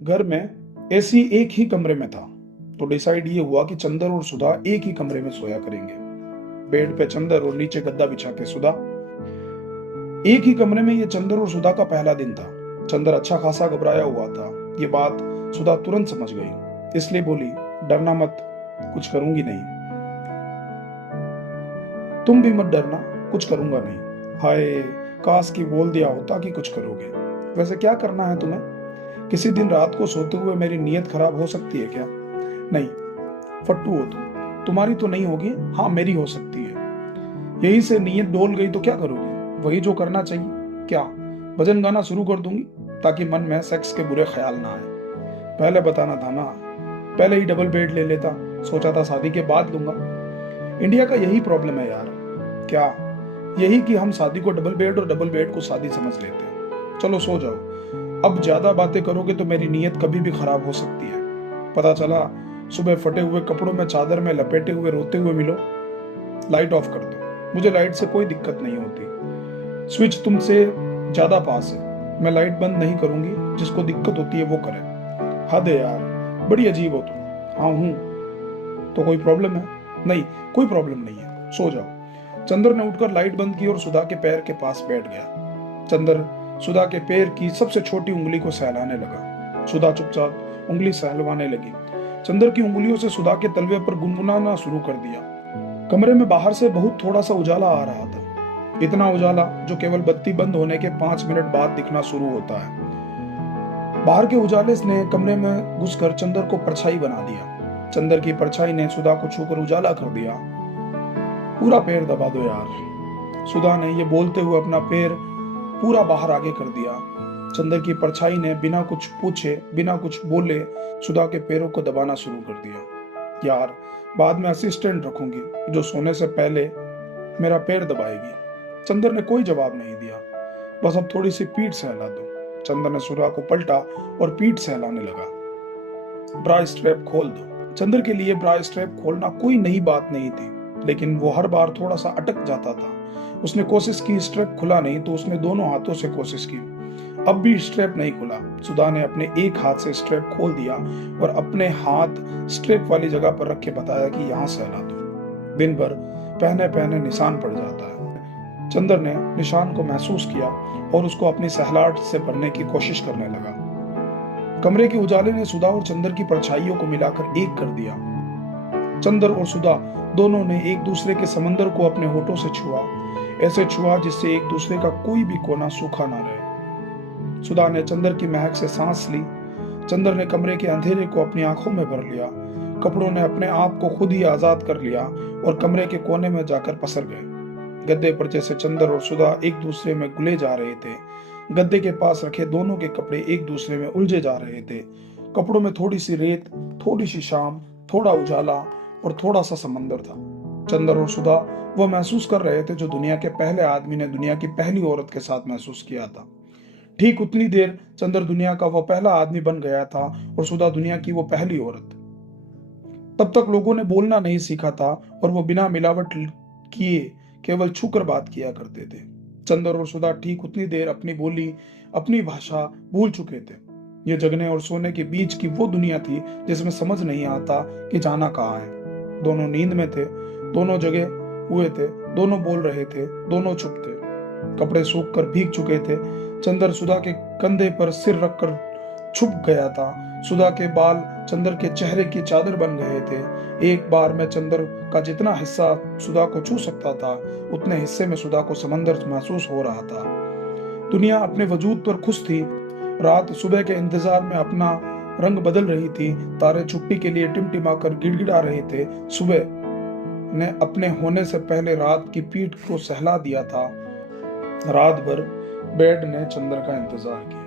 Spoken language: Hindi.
घर में एसी एक ही कमरे में था, तो डिसाइड ये हुआ कि चंदर और सुधा एक ही कमरे में सोया करेंगे। बेड पे चंदर और नीचे गद्दा बिछा के सुधा। एक ही कमरे में ये चंदर और सुधा का पहला दिन था। चंदर अच्छा खासा घबराया हुआ था। ये बात सुधा तुरंत समझ गई, इसलिए बोली, डरना मत, कुछ करूंगी नहीं। तुम भी मत डरना, कुछ करूंगा नहीं। हाय, काश की बोल दिया होता कि कुछ करोगे। वैसे क्या करना है तुम्हें? किसी दिन रात को सोते हुए मेरी नीयत खराब हो सकती है क्या? नहीं, फट्टू हो तुम। तुम्हारी तो नहीं होगी, हाँ मेरी हो सकती है। यही से नीयत डोल गई तो क्या करोगे? वही जो करना चाहिए। क्या भजन गाना शुरू कर दूंगी ताकि मन में सेक्स के बुरे ख्याल ना आए? पहले बताना था ना, पहले ही डबल बेड ले लेता। सोचा था शादी के बाद लूंगा। इंडिया का यही प्रॉब्लम है यार। क्या? यही कि हम शादी को डबल बेड और डबल बेड को शादी समझ लेते हैं। चलो सो जाओ, अब ज्यादा बातें करोगे तो मेरी नीयत कभी भी खराब हो सकती है। पता चला सुबह फटे हुए कपड़ों में चादर में लपेटे हुए रोते हुए मिलो। लाइट ऑफ कर दो, मुझे लाइट से कोई दिक्कत नहीं होती। स्विच तुमसे ज्यादा पास है, मैं लाइट बंद नहीं करूंगी, जिसको दिक्कत होती है वो करे। हद है यार, बड़ी अजीब हो तुम। हाँ हूं। तो कोई प्रॉब्लम है? नहीं, कोई प्रॉब्लम नहीं है, सो जाओ। चंदर ने उठकर लाइट बंद की और सुधा के पैर के पास बैठ गया। चंदर सुधा के पैर की सबसे छोटी उंगली को सहलाने लगा। सुधा चुपचाप उंगली सहलवाने लगी। चंदर की उंगलियों से सुधा के तलवे पर गुनगुनाना शुरू कर दिया। कमरे में बाहर से बहुत थोड़ा सा उजाला आ रहा था। इतना उजाला जो केवल बत्ती बंद होने के 5 मिनट बाद दिखना शुरू होता है। बाहर के उजाले ने कमरे में घुसकर चंदर को परछाई बना दिया। चंदर की परछाई ने सुधा को छूकर उजाला कर दिया। पूरा पैर दबा दो यार। सुधा ने ये बोलते हुए अपना पैर पूरा बाहर आगे कर दिया। चंदर की परछाई ने बिना कुछ पूछे, बिना कुछ बोले सुधा के पैरों को दबाना शुरू कर दिया। यार, बाद में असिस्टेंट रखूंगी जो सोने से पहले मेरा पैर दबाएगी। चंदर ने कोई जवाब नहीं दिया। बस अब थोड़ी सी पीठ सहला दो। चंदर ने सुधा को पलटा और पीठ सहलाने लगा। ब्रा स्ट्रैप खोल दो। चंदर के लिए ब्रा स्ट्रैप खोलना कोई नई बात नहीं थी, लेकिन वो हर बार थोड़ा सा अटक जाता था। उसने कोशिश की, स्ट्रैप खुला नहीं, तो उसने दोनों हाथों से कोशिश की। अब भी स्ट्रैप नहीं खुला। सुधा ने अपने एक हाथ से स्ट्रैप खोल दिया और अपने हाथ स्ट्रैप वाली जगह पर रख के बताया कि यहाँ सहला दो। दिन भर पहने पहने निशान पड़ जाता है। चंदर ने निशान को महसूस किया और उसको अपनी सहलाहट से भरने की कोशिश करने लगा। कमरे के उजाले ने सुधा और चंदर की परछाइयों को मिलाकर एक कर दिया। चंदर और सुधा दोनों ने एक दूसरे के समंदर को अपने होठों से छुआ, ऐसे छुआ जिससे एक दूसरे का कोई भी कोना सूखा ना रहे। सुधा ने चंदर की महक से सांस ली। चंदर ने कमरे के अंधेरे को अपनी आंखों में भर लिया। कपड़ों ने अपने आप को खुद ही आजाद कर लिया और कमरे के कोने में जाकर पसर गए। गद्दे पर जैसे चंदर और सुधा एक दूसरे में घुले जा रहे थे। गद्दे के पास रखे दोनों के कपड़े एक दूसरे में उलझे जा रहे थे। कपड़ों में थोड़ी सी रेत, थोड़ी सी शाम, थोड़ा उजाला और थोड़ा सा समंदर था। चंदर और सुधा वो महसूस कर रहे थे जो दुनिया के पहले आदमी ने दुनिया की पहली औरत के साथ महसूस किया था। ठीक उतनी देर चंदर दुनिया का वो पहला आदमी बन गया था और सुधा दुनिया की वो पहली औरत। तब तक लोगों ने बोलना नहीं सीखा था और वो बिना मिलावट किए केवल छूकर बात किया करते थे। चंदर और सुधा ठीक उतनी देर अपनी बोली, अपनी भाषा भूल चुके थे। ये जगने और सोने के बीच की वो दुनिया थी जिसमें समझ नहीं आता कि जाना कहाँ है। दोनों नींद में थे, दोनों जगे हुए थे, दोनों बोल रहे थे, दोनों चुप थे। कपड़े सूख कर भीग चुके थे। चंदर सुधा के कंधे पर सिर रखकर छुप गया था। सुधा के बाल चंदर के चेहरे की चादर बन गए थे। एक बार में चंदर का जितना हिस्सा सुधा को छू सकता था, उतने हिस्से में सुधा को समंदर महसूस हो रहा था। दुनिया अपने वजूद पर खुश थी। रात सुबह के इंतजार में अपना रंग बदल रही थी। तारे छुट्टी के लिए टिमटिमाकर गिड़गिड़ा रहे थे। सुबह ने अपने होने से पहले रात की पीठ को सहला दिया था। रात भर बेड ने चंदर का इंतजार किया।